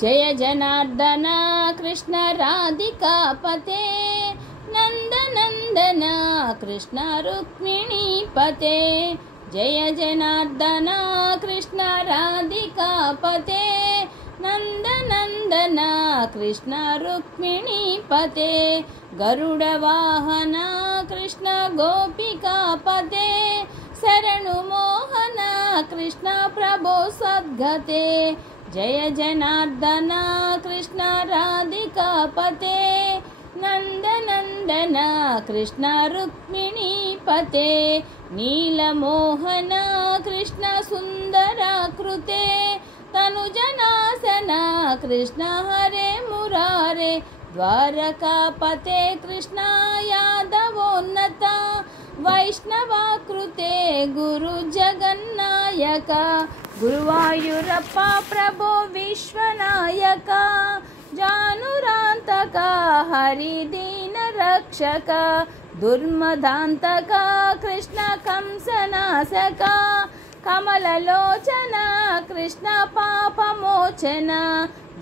जय जनार्दन कृष्ण राधिकापते नंदनंदन कृष्ण रुक्मिणीपते। जय जनार्दन कृष्ण राधिकापते नंदनंदन कृष्ण रुक्मिणीपते। गरुडवाहन कृष्ण गोपिकापते शरणुमोहन कृष्ण प्रभो सद्गते। जय जनार्दन कृष्ण राधिकापते नंदनंदन कृष्ण रुक्मिणीपते। नीलमोहन कृष्ण सुंदराकृते तनुजनासन कृष्ण हरे मुरारे। द्वारकापते कृष्ण यादवोन्नत वैष्णवाकृते गुरु जगन्नायक। गुरुवायूरप्प प्रभो विश्वनायक जानुरांतक हरिदीन रक्षक। दुर्मदांतक कृष्ण कंसनाशक कमललोचन कृष्ण पापमोचन।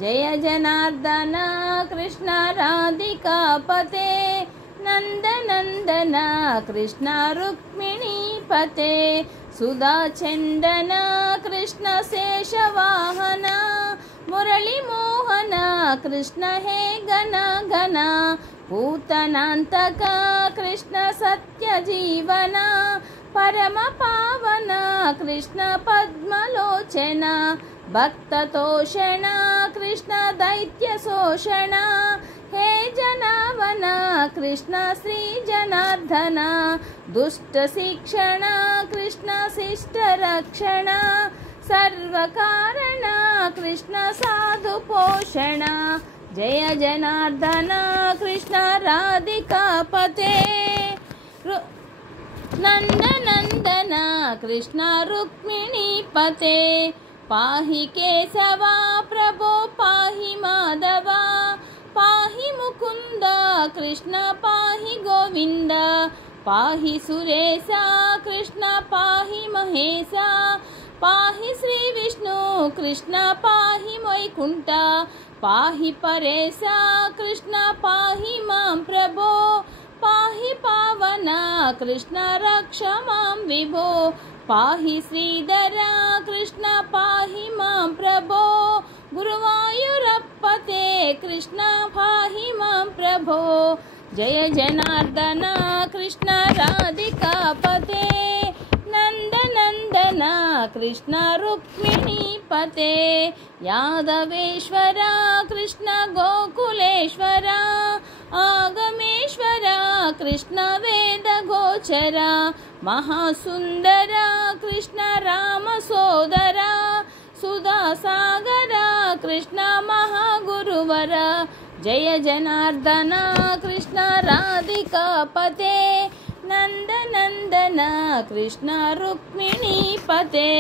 जय जनार्दन कृष्ण राधिकापते नंदनंदन कृष्ण रुक्मिणीपते। सुधाचंदन कृष्ण शेषवाहन मुरलीमोहन कृष्ण हे गण गण। पूतनांतक कृष्ण सत्यजीवन परम पावन कृष्ण पद्मलोचन। भक्ततोषण कृष्ण दैत्यशोषण हे जनावन कृष्ण श्री जनार्दन। दुष्ट शिक्षण कृष्ण शिष्ट रक्षण सर्वकारण कृष्ण साधु पोषण। जय जनार्दन कृष्ण राधिकापते नंदनंदन कृष्ण रुक्मिणीपते। पाहि केशवा प्रभो पाहि माधवा पाहि मुकुंद कृष्ण पाहि गोविंद। पाहि सुरेशा कृष्ण पाहि महेशा पाहि श्री विष्णु कृष्ण पाहि वैकुंठ। पाहि परेशा कृष्ण पाहि मां प्रभो पाहि पावन कृष्ण रक्ष मां विभो। पाहि श्रीधरा कृष्ण पाहि मां प्रभो गुरुवायूरप्पते कृष्ण पाहि मां प्रभो। जय जनार्दन कृष्ण राधिकापते नंदनंदन कृष्ण रुक्मिणीपते। यादवेश्वर कृष्ण गोकुलेश्वर आगमेश्वर कृष्ण वेद गोचर। महासुंदर कृष्ण राम सोदर सुधासागर कृष्ण महागुरुवर। जय जनार्दन कृष्ण राधिकापते नंदनंदन कृष्ण रुक्मिणीपते।